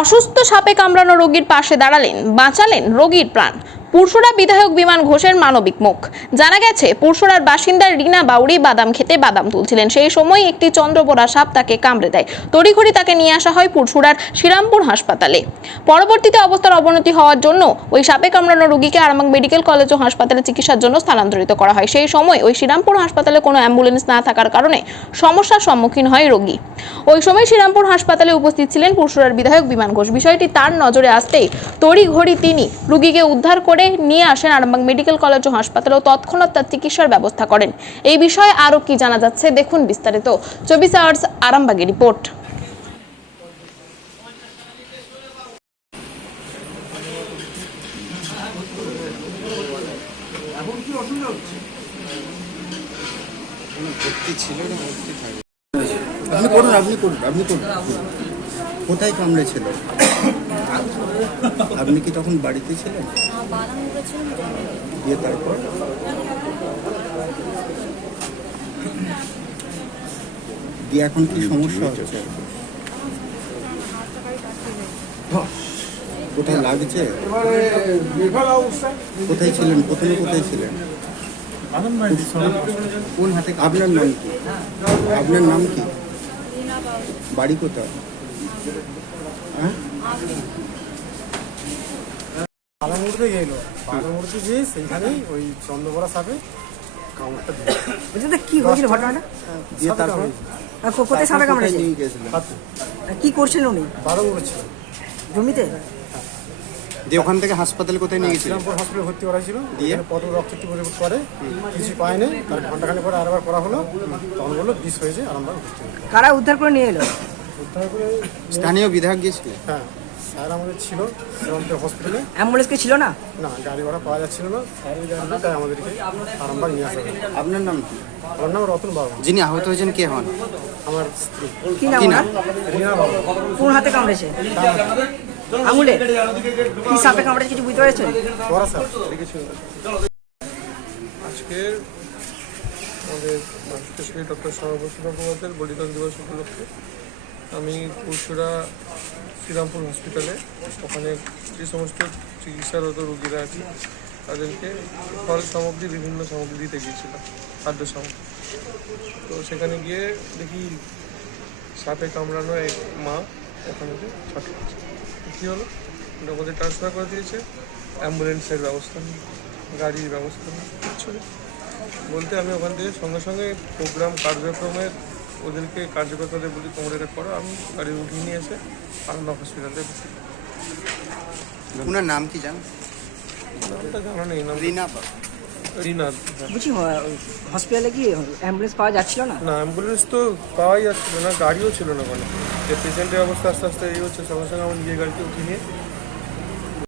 অসুস্থ সাপে কামড়ানো রোগীর পাশে দাঁড়ালেন, বাঁচালেন রোগীর প্রাণ। পুরসুরা বিধায়ক বিমান ঘোষের মানবিক মুখ। জানা গেছে, পুরসুরার বাসিন্দা রিনা বাউরি বাদাম খেতে বাদাম তুলছিলেন। সেই সময় একটি চন্দ্রবোরা সাপ তাকে কামড়ে দেয়। তড়িঘড়ি তাকে নিয়ে আসা হয় পুরসুরার শ্রীরামপুর হাসপাতালে। পরবর্তীতে অবস্থার অবনতি হওয়ার জন্য ওই সাপে কামড়ানো রোগীকে আরামবাগ মেডিকেল কলেজ ও হাসপাতালে চিকিৎসার জন্য স্থানান্তরিত করা হয়। সেই সময় ওই শ্রীরামপুর হাসপাতালে কোনো অ্যাম্বুলেন্স না থাকার কারণে সমস্যার সম্মুখীন হয় রোগী। ওই সময় শ্রীরামপুর হাসপাতালে উপস্থিত ছিলেন পুরসুরার বিধায়ক বিমান ঘোষ। বিষয়টি তার নজরে আসতেই তড়িঘড়ি তিনি রোগীকে উদ্ধার করে নিয়ে আসেন আরামবাগ মেডিকেল কলেজ ও হাসপাতালে ও তৎক্ষণাৎ তার চিকিৎসার ব্যবস্থা করেন। এই বিষয়ে আরো কি জানা যাচ্ছে দেখুন বিস্তারিত 24 আওয়ার্স আরামবাগের রিপোর্ট। আপনি করুন। কোথায় কামড়েছিল? আপনি কি তখন বাড়িতে ছিলেন? দিয়ে তারপর দিয়ে এখন কি সমস্যা হচ্ছে? কোথায় লাগছে? কোথায় ছিলেন? প্রথমে কোথায় ছিলেন? কোন হাতে? আপনার নাম কি? আপনার নাম কি? বাড়ি কোথায়? হ্যাঁ, বারামুড়িতে গেল, বারামুড়িতে গিয়ে সেইখানেই ওই চন্দ্রবোরা সাপে কামড়টা দিল। বুঝলি কি হয়েছিল ঘটনাটা? দিয়ে তারপর কোথায় সাপে কামড়েছে? নিয়ে গেছিলেন? হাতে কি করছিলেন উনি? বারামুড়ি ছিল, জমিতে? দিয়ে ওখান থেকে হাসপাতালে কোথায় নিয়ে গেছিলেন? শ্রীরামপুর হসপিটালে ভর্তি করা ছিল। দিয়ে? প্রথম রক্ত রিপোর্ট করে কিছু পায়নি, তার ঘন্টাখানেক পরে আরেকবার করা হলো, তখন বললো বিষ হয়েছে, আরামবাগ ভর্তি হলো। কারা উদ্ধার করে নিয়ে এলো? উদ্ধার করে স্থানীয় বিধায়ক গিয়েছিলেন? হ্যাঁ, স্যার আমাদের ছিল শ্রীরামপুর হসপিটালে। অ্যাম্বুলেন্স কি ছিল না? না, গাড়ি ভাড়া পাওয়া যাচ্ছিল না, স্যারের গাড়ি তাই আমাদেরকে আরামবাগ নিয়ে আসা হলো। আপনার নাম কি? আমার নাম রতন বাবু, যিনি আহত হয়েছেন কে হন? আমার স্ত্রী কি নাম কি ওনার? নাম? রিনা বাবু। কোন হাতে কামড়েছে? আঙুলে? কি সাপে কামড়েছে কিছু বুঝতে পেরেছেন? বড় স্যার লিখেছিল। আজকে আমাদের স্পেশালি ডক্টর সর্বশী গঙ্গোপাধ্যায়ের বলিদান দিবস উপলক্ষে আমি পুরসুরা শ্রীরামপুর হসপিটালে, ওখানে যে সমস্ত চিকিৎসারত রোগীরা আছে তাদেরকে ফল সামগ্রী, বিভিন্ন সামগ্রী দিতে গিয়েছিলাম, খাদ্য সামগ্রী। তো সেখানে গিয়ে দেখি সাপে কামড়ানো এক মা ওখানে ছটে আছে। কী হলো, ওটা ওদের ট্রান্সফার করে দিয়েছে, অ্যাম্বুলেন্সের ব্যবস্থা নেই, গাড়ির ব্যবস্থা নেই, কিচ্ছু নেই বলতে। আমি ওখান থেকে সঙ্গে সঙ্গে প্রোগ্রাম কার্যক্রমের ওদেরকে কার্যকর্তাদের বলি তোমরা এটা করো, আমি গাড়ি উঠিয়ে নিয়ে এসে আরামবাগ হসপিটালে বসি। ওনার নাম কি জান? নামটা জানা নেই, নাম রিনা। রিনা। বুঝি হসপিটালে কি অ্যাম্বুলেন্স পাওয়া যাচ্ছিল না? না, অ্যাম্বুলেন্স তো পাওয়াই যাচ্ছিল না, গাড়িও ছিল না। মানে যে পেশেন্টের অবস্থা আস্তে আস্তে এই হচ্ছে, সঙ্গে সঙ্গে আমার নিজের গাড়িতে উঠিয়ে নিয়ে